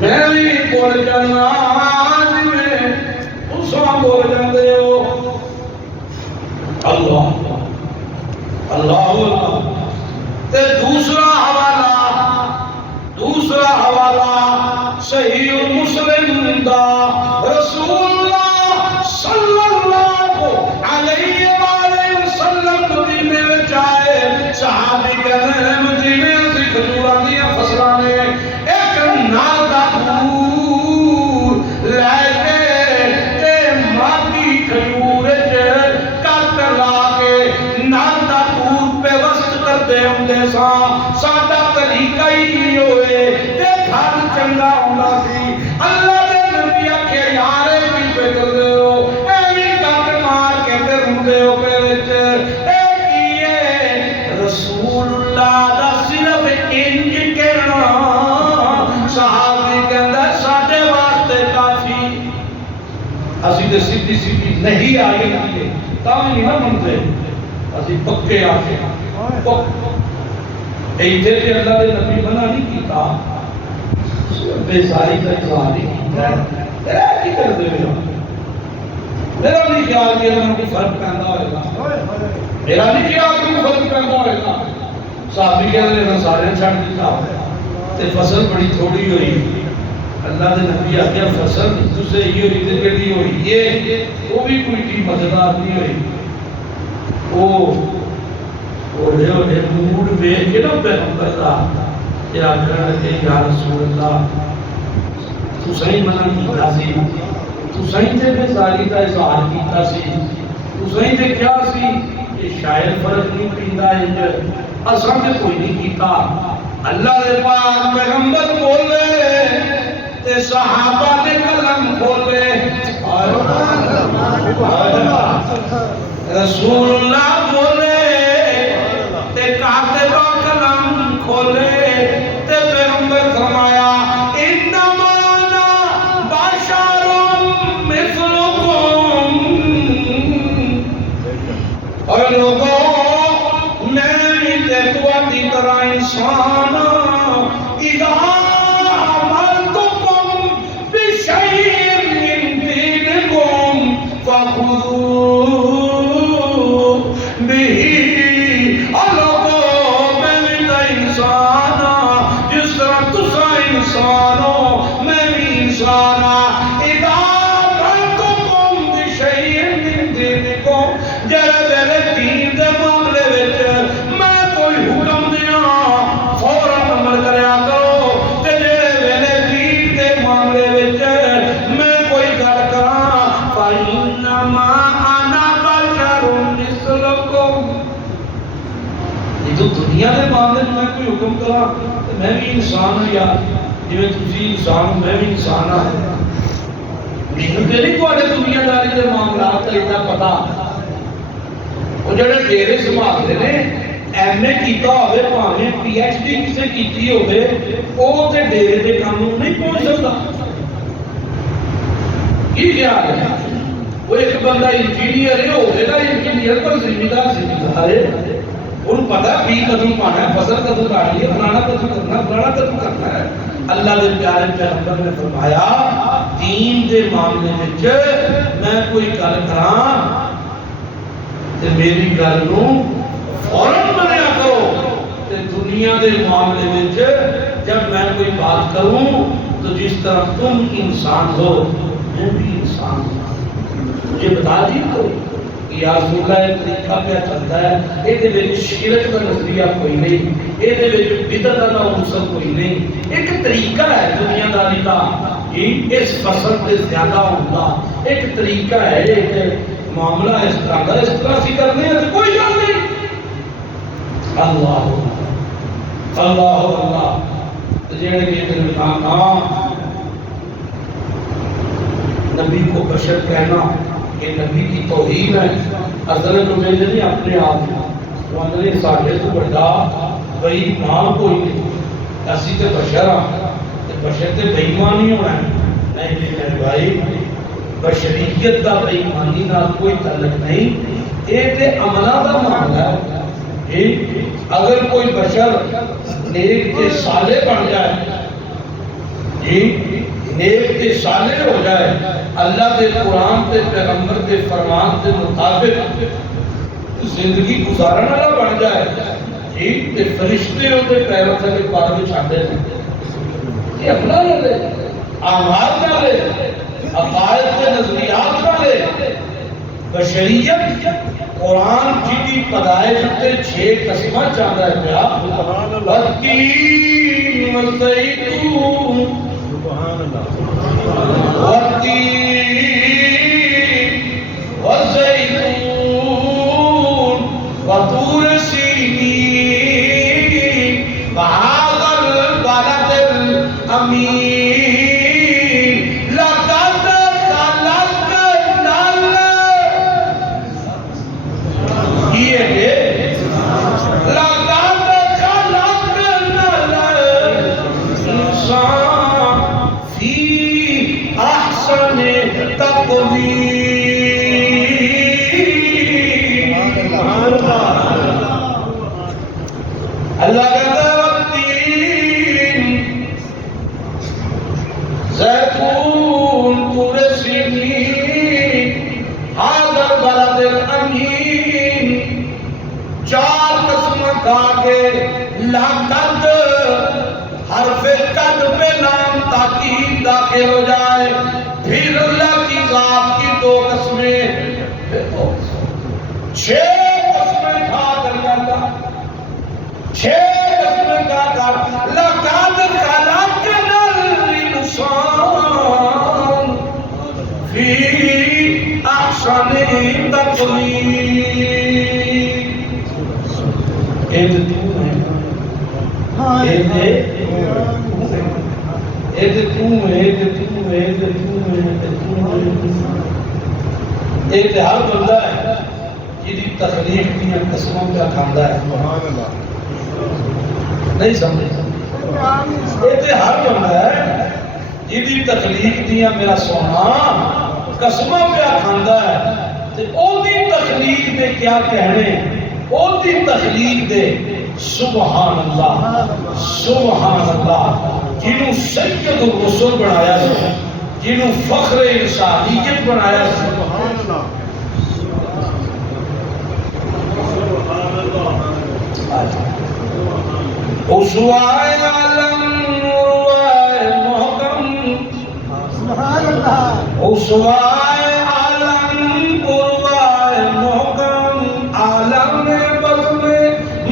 میں بھی بول جانا میں تساں بول جاندے ہو اللہ اللہ تے دوسرا حوالہ صحیح مسلم دا رسول اللہ صلی اللہ علیہ وآلہ وسلم دی میں جائے صحابی کہنے ہیں مدینے سے کھجوراں دیا فصلاں نے ایک نادا پور لے کے تے ماتی کھجور کٹ لا کے نادا پور پہ وسط کر دے ہم دے ساڈا طریقہ ہی ہوئے تے گھر چنگا ہونا سی اللہ دے نبی آکھے یارے بھی پہ کر دے ہو ایویں کٹ مار کے تے ہم دے ہو پہ وچ اے کیے رسول اللہ دا صرف انج کہنا صحابی کہندا ساڈے واسطے کافی اسی تے سیدھی سیدھی نہیں آئے تاں نہیں نہ منتے اسی پکے آ کے ایتھے تے اللہ دے نبی منع نہیں کیتا بے ساری کا اظہار نہیں کیتا تیرا کی کر دے میرا نہیں خیال کہ انہوں کو فرق پہندا ہوئے گا میرا نہیں خیال کہ فرق پہندا ہوئے گا صحابی کہنے لے سارے چھڑ دیتا تے فصل بڑی تھوڑی ہوئی اللہ دے نبی آگیا فصل تُسے ہی ہوئی تے کڑی ہوئی یہ وہ بھی کوئی کی مزدار نہیں ہوئی اور یہ موڈ میں کہ نا پیغمبر دا کہ آخر لگے یا رسول اللہ تو صحیح منع کیتا سی تو صحیح تے بیزاری کا اظہار کیتا سی تو صحیح تے کیا سی کہ شاید فرق نہیں پیندا ہے اساں تے کوئی نہیں کیتا اللہ دے پاک پیغمبر بولے تے صحابہ نے قلم کھولے رسول اللہ بولے تے کاتب قلم کھولے تے پیغمبر فرمایا انما انا بشر مثلکم اور لوگوں میں بھی تے تواڈی طرح انسان اذا امرتکم بشیء من دینکم فخذوا به میں بھی انسان اذا مرتکم بشیء من دینکم جڑے میرے دین دے معاملے وچ میں کوئی حکم دیاں فوراً عمل کریا کرو تے جڑے میرے دین دے معاملے وچ میں کوئی گل کراں فانما انا بشر مثلکم یہ تو دنیا دے معاملے میں کوئی حکم کراں میں بھی انسان ہوں یار جی تھی انسان ہوں میں بھی انسان ہوں مجھے نہیں تھوڑے دنیا داری کے معاملات کا اتنا پتا وہ جڑے ڈیرے سنبھالتے نے ایم اے کیتا ہوئے پاویں پی ایچ ڈی کسے کیتی ہوئے وہ تے ڈیرے دے قانون نہیں پہنچ سکتا کی خیال ہے وہ ایک بندہ انجینئر ہے ہوئے گا انجینئر پر ذمہ دار ہے انہوں پتا ہے بی قدم پانا ہے فصل قدم کاٹنی ہے فلانا قدم کرنا ہے فلانا قدم کرنا ہے اللہ دے پیارے پیغمبر نے فرمایا دین دے معاملے وچ میں میں کوئی گل کراں تے میری گل نو فوراً منیا کرو، تے دنیا دے معاملے وچ جب میں کوئی بات کروں تو جس طرح تم انسان ہو میں بھی انسان ہوں، مجھے بتا دی تو یا رسول اللہ ایک طریقہ پہ چلتا ہے، یہ شرک کا نظریہ کوئی نہیں، یہ بدعت کا عنصر کوئی نہیں، ایک طریقہ ہے دنیا داری کا اس فصل سے زیادہ ہوتا، ایک طریقہ ہے، ایک معاملہ اس طرح کا، اس طرح سے کرنے ہیں تو کوئی جان نہیں۔ اللہ اللہ اللہ جڑے کہ نبی کو بشر کہنا کہ نبی کی توہین ہے، حضرت عبید نے اپنے آپ وہ نے ساڈے تو بڑا بے ایمان کوئی نہیں، اسی تے بشر ہاں تے بشر تے بے ایمان نہیں ہونا ہے، نہیں میرے بھائی بشریت دا بے ایمانی نال کوئی تعلق نہیں، یہ تے عملہ دا معاملہ ہے۔ اگر کوئی بشر نیک تے صالح بن جائے، نیک تے صالح ہو جائے، اللہ کے قرآن تے پیغمبر کے فرمان کے مطابق زندگی گزارن والا بن جائے، تے فرشتے ہوتے پیروں تھلے پار بچھاتے ہیں، یہ عملہ نہ لے، اعمال نہ لے، عقائد کے نظریات نہ لے، بشریت قرآن جی کی پیدائش تے 6 قسمہ چاہتا ہے کیا؟ والتین والزیتون والتین والزیتون وطور سینین وهذا البلد الامین لقد خلقنا الانسان فی احسن تقویم۔ اللہ کہتا ہے والتین زیتون طور سینین هذا البلد الامین، 4 قسم کا کے لقد حرف قد پہ لام تاکید داخل ہو جائے، پھر اللہ کی ذات کی 2 قسمیں، 6 قسمیں کھا کر جاتا، 6 قسمیں کھا کر لقد خلقنا الانسان فی احسن تقویم۔ ایک تو ہے، ایک ہر بندہ ہے جی تخلیق دیا قسموں کا کھاندہ ہے، نہیں سمجھے، یہ ہر بندہ ہے جی تخلیق دیا میرا سونا قسموں کا کھاندہ ہے، او دی تخلیق دے کیا کہنے، او دی تخلیق دے سبحان اللہ سبحان اللہ، جنہوں سید الرسول بنایا ہے، جنہوں فخر انسانیت بنایا ہے، اسوائے عالم روائے محکم، اسوائے عالم روائے محکم، عالم بزم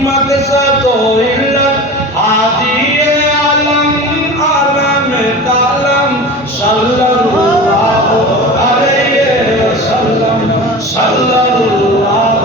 مقصد و علت حادی عالم، عالم کالم صلی اللہ علیہ وسلم، صلی اللہ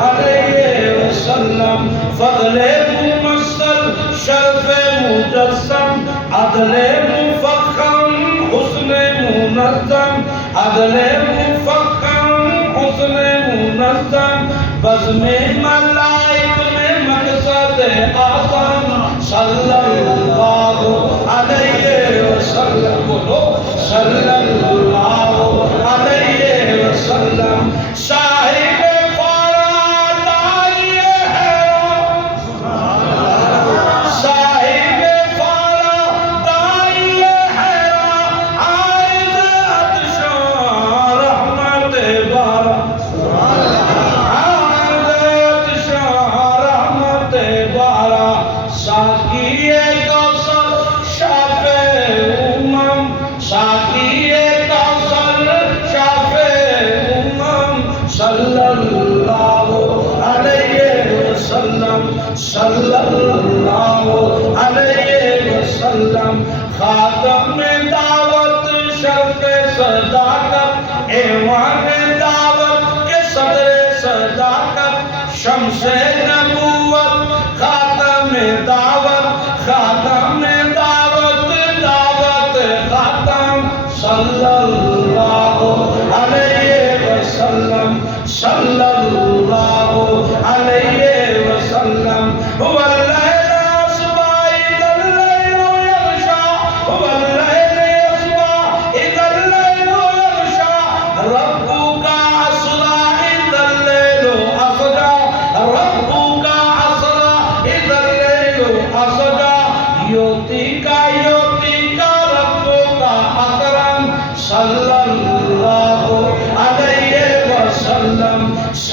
علیہ وسلم، فضل ممثل شرف مجسم، عدل مفخم حسن منظم، عدل مفخم حسن منظم، بزم ملائک میں مقصد اعظم، صلی اللہ علیہ وسلم، بولو صلی اللہ علیہ وسلم، صاحب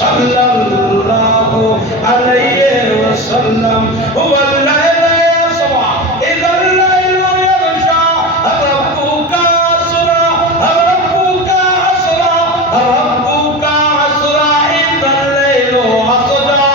صلی اللہ علیہ وسلم واللیل یسوع اذا اللیل یغشا ربک اسرا ربک اسرا ربک اسرا اذا اللیل اسرا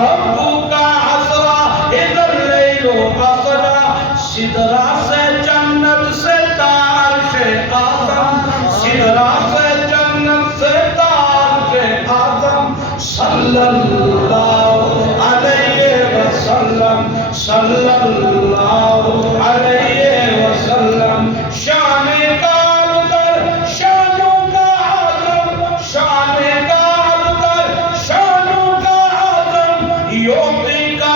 ربک اسرا اذا اللیل اسرا سدرا سے جنت سے تارش آدم سدرا سے جنت سے تارش آدم صلی اللہ علیہ وسلم صلی اللہ علیہ وسلم شان کا ابتر شانوں کا آدم شان کا ابتر شانوں کا آدم یوتی کا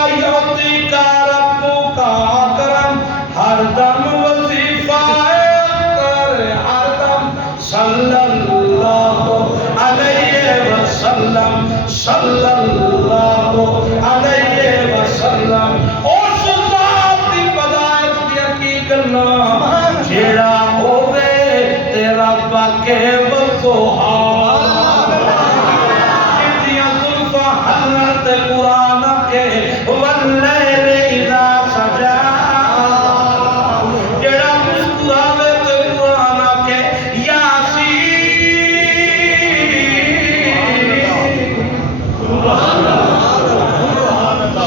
ربو کا کرم ہر دم وظیفہ اختر ہر دم صلی اللہ علیہ وسلم صلی اللہ علیہ وسلم اس ذات دی بدایت دی حقیقت جیڑا ہووے تیرا باقی وضحا جتیاں زلفاں حضرت قرآن کے واللیل اذا سجا جیڑا مسکراوے تے قرآن کے یاسین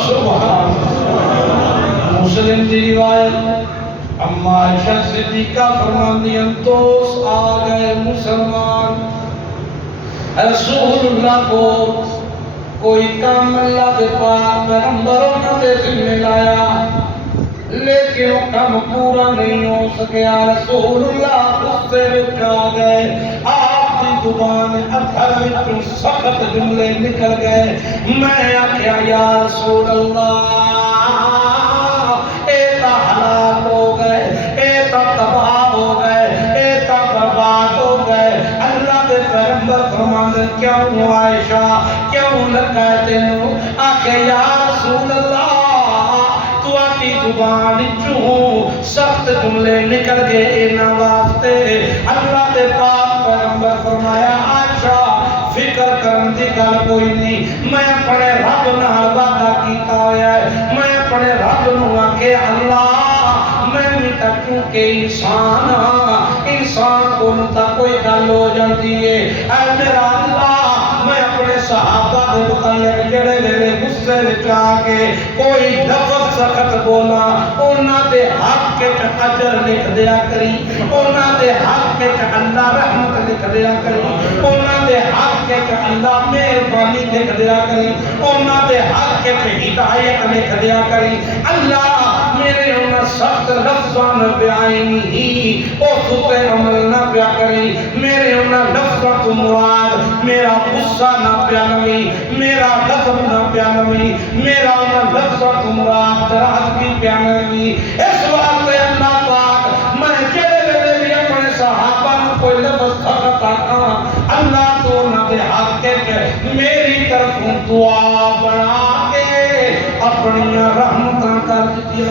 سبحان مسلم دی روایت اما عائشہ صدیقہ فرماندی ہیں دوست آ گئے مسلمان رسول اللہ کو کوئی کام اللہ دے پاک پیغمبروں نے دے ذمہ لایا لیکن وہ کام پورا نہیں ہو سکیا رسول اللہ غصے وچ آ گئے آپ کی زبان اثر وچوں سخت جملے نکل گئے میں آخیا یا رسول اللہ اے تا ہلاک ہو گئے اے تا تباہ ہو گئے اے تا برباد ہو گئے اللہ دے پیغمبر فرماندے کیوں عائشہ کیوں لگا تینوں آکھے یا رسول اللہ تو اپنی زبان چوں سخت جملے نکل گئے انہاں واسطے اللہ دے پاک پیغمبر فرمایا عائشہ فکر کرن دی گل کوئی نہیں میں اپنے رب نال وعدہ کیتا ہویا ہے میں اپنے رب نوں آکھے اللہ میں بھی تک کیونکہ انسان انسان کو تا کوئی گل ہو جاتی ہے اے میرا اللہ میں اپنے صحابہ دے متعلق جڑے ویلے غصے وچ آ کے کوئی لفظ سخت بولا انہاں دے حق وچ اجر لکھ دیا کری انہاں دے حق وچ اللہ رحمت لکھ دیا کری انہاں دے حق وچ اللہ مہربانی لکھ دیا کری انہاں دے حق وچ ہدایت لکھ دیا کری اللہ میرے انہاں سخت لفظاں نہ بیانی او تے عمل نہ پیا کری میرے انہاں لفظاں تو مراد میرا غصہ نہ پیا نمی میرا غضب نہ پیا نمی میرا انہاں لفظاں تو مراد ناراضگی پیا نمی اس واسطے اللہ پاک میں جڑے ویلے بھی اپنے صحابہ نوں کوئی لفظ سخت آکھاں اللہ تو نہ دے حق وچ میری طرفوں دعا بنا کے اپنی رحمتاں کر دتی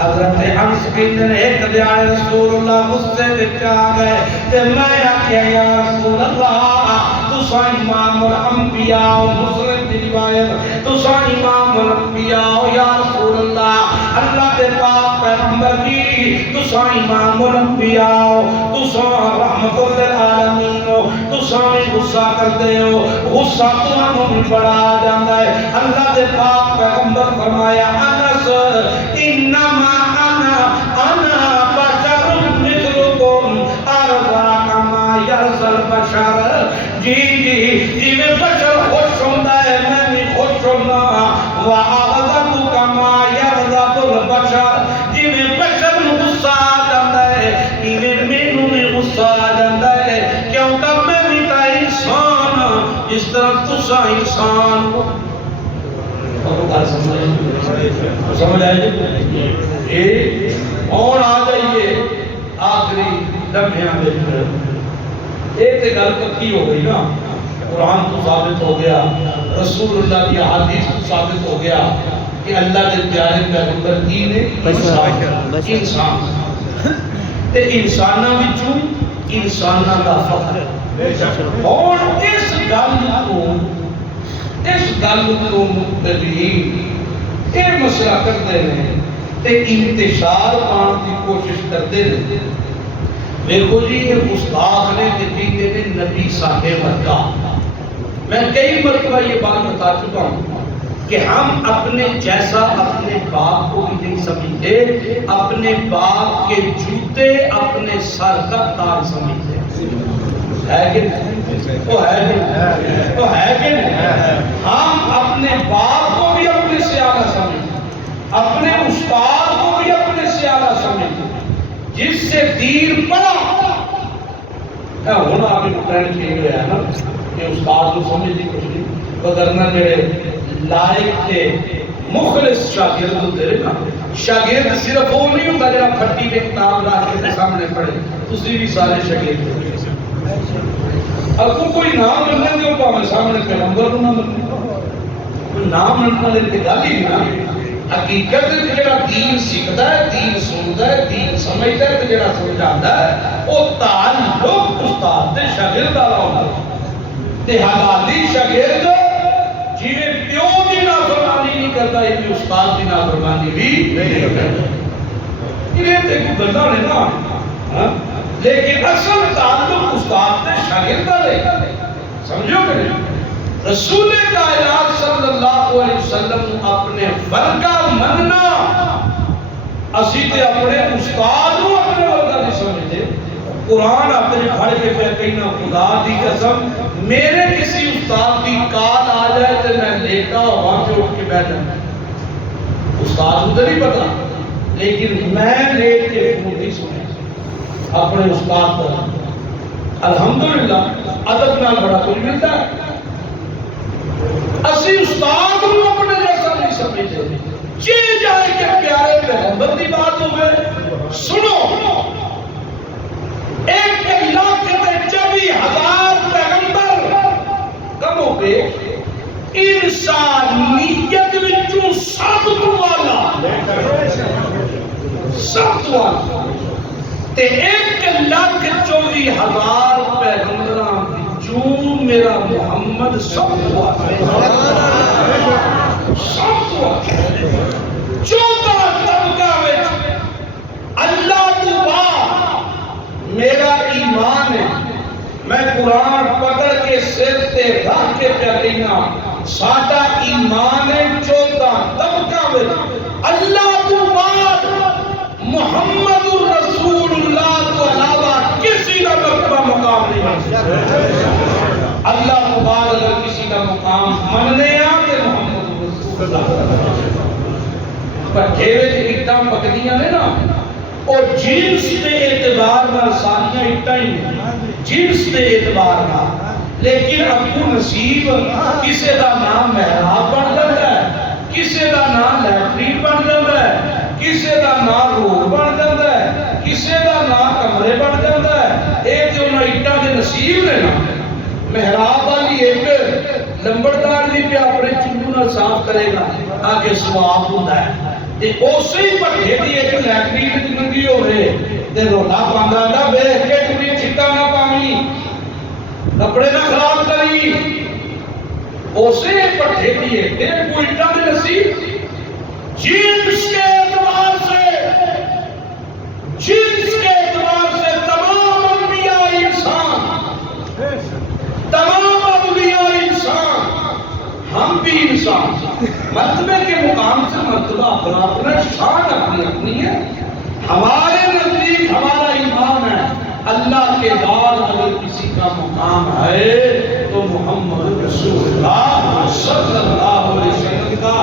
حضرت انس کہندے نے ایک دیاڑے رسول اللہ غصے وچ آ گئے تے میں آکھیا یا رسول اللہ تساں امام الانبیاء مسلم دی روایت تساں امام الانبیاء یا رسول اللہ اللہ دے پاک پیغمبر کی تساں امام الانبیاء تساں رحمت للعالمین تساں غصہ کردے ہو غصہ تانوں بھی بڑا آ جاندا ہے اللہ دے پاک پیغمبر فرمایا انس انما انا بشر مثلکم ارضا کما یرضى البشر جی میں بشر خوش ہوندا ہے میں بھی خوش ہونا واغضب کما یغضب البشر جی میں بشر نوں غصہ آ جاندا ہے ایویں مینوں بھی غصہ آ جاندا ہے کیونکہ میں بھی تا انسان اس طرح تساں انسان ہو سمجھ آئیے اور آ جائیے آخری لمحیاں ایک گل پکی ہو گئی نا قرآن تو ثابت ہو گیا رسول اللہ کی حدیث تو ثابت ہو گیا کہ اللہ کے پیارے پیغمبر کی نے انسان تے انساناں وچوں انسانوں کا فخر ہے۔ اور اس گل کو مبتدئین یہ مسئلہ کرتے ہیں تے انتشار پان کی کوشش کرتے ہیں۔ دیکھو جی یہ گستاخ نے کہتے ہیں نبی ساڈے ورگا۔ میں کئی مرتبہ یہ بات بتا چکا ہوں کہ ہم اپنے جیسا اپنے باپ کو بھی نہیں سمجھتے، اپنے باپ کے جوتے اپنے سر کا تاج سمجھتے ہیں۔ ہے کہ نہیں؟ تو ہے کہ نہیں؟ ہم اپنے باپ کو بھی اپنے سے اعلیٰ سمجھتے ہیں، اپنے استاد کو بھی اپنے سے اعلیٰ سمجھتے ہیں، جس سے دین پڑھا ہونا آپ کو ٹرینڈ کیے گئے ہے نا کہ استاد کو سمجھتی کچھ نہیں، وگرنہ میرے لائق کے مخلص شاگرد ہوتے رہے نا۔ شاگرد صرف وہ نہیں ہوتا جب پھٹی کے کتاب رکھ کے سامنے پڑھے، اسی بھی سارے شاگرد ہوتے۔ اب کوئی نام مننے دے اوپر ہمیں سامنے پیغمبر نہ مننے، کوئی نام مننے والے تے گل ہی نہ۔ حقیقت ہے جڑا دین سیکھدا ہے، دین سندا ہے، دین سمجھدا ہے تے جڑا سمجھاندا ہے او تعلق استاد تے شاگرد والا ہوندا ہے۔ تے حلالی شاگرد جویں پیو دی نافرمانی نہیں کرتا، یہ استاد دی نافرمانی بھی نہیں کرتا۔ یہ تے گلاں نے نا، لیکن اصل تعلق استاد تے شاگرد دا ہے، سمجھو کہ نہیں؟ رسول کائنات صلی اللہ علیہ وسلم اپنے ورگا مننا، اسی تے اپنے استاد کو اپنے ورگا نہیں سمجھتے۔ قرآن اپنے پڑھ کے پہ کہنا خدا دی قسم میرے کسی استاد کی کال آ جائے تو میں لیٹا ہوا کے اٹھ کے بیٹھ جاتا، استاد مجھے نہیں پتا، لیکن میں لیٹ کے فوٹی سنے اپنے استاد پر۔ الحمدللہ ادب نال بڑا کچھ ملتا ہے۔ اسی استاد کو اپنے جیسا نہیں سمجھتے، جی جائے کہ پیارے پیغمبر کی بات ہوئے سنو، 1,24,000 پیغمبر کم ہو گئے، انسانیت وچوں سب تو والا تے 1,24,000 پیغمبراں وچوں میرا محمد سب تو والا، سب تو والا۔ 14 طبقہ وچ اللہ تو بعد میرا ایمان ہے، میں قرآن پکڑ کے سر تے رکھ کے کہنا ساڈا ایمان ہے 14 طبقہ وچ اللہ تو بعد محمد رسول اللہ تو علاوہ کسی کا مرتبہ مقام نہیں بن سکتا۔ اللہ تو بعد اگر کسی کا مقام مننے آ کہ محمد رسول اللہ پر ٹھیوے تے اٹاں پکدیاں نے نا، اور جنس دے اعتبار نال ساریاں اٹاں ہی ہیں، جنس دے اعتبار نال، لیکن ابو نصیب کسے دا نام محراب بن جاتا ہے، کسے دا نام لیٹرین بن جاتا ہے، کسے دا نام روڈ بن جاتا ہے، کسے دا نام کمرے بن جاتا ہے۔ ایک جو انہاں اٹاں دے نصیب نے نا، محراب والی ایک لمبڑدار بھی پہ اپنے چنڈو نال صاف کرے گا آگے سواب ہوتا ہے، تے اسی پٹھے دی ایک لیٹرین تے ننگی ہوئے تے رولا پاندا دا ویکھ کے ٹوری چھٹا نہ پاویں، کپڑے نہ خراب کری، اسی پٹھے دی ایک کوئی اٹاں دے نصیب۔ جنس کے اعتبار سے تمام انبیاء انسان، تمام انبیاء انسان، ہم بھی انسان، مرتبے کے مقام سے مرتبہ اپنا اپنا، شان اپنی اپنی ہے۔ ہمارے نزدیک ہمارا ایمان ہے اللہ کے بعد اگر کسی کا مقام ہے تو محمد رسول اللہ صلی اللہ علیہ وسلم کا۔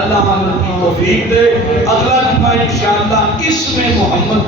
اللہ ہمیں توفیق دے۔ اگلا جمعہ انشاءاللہ اس میں محمد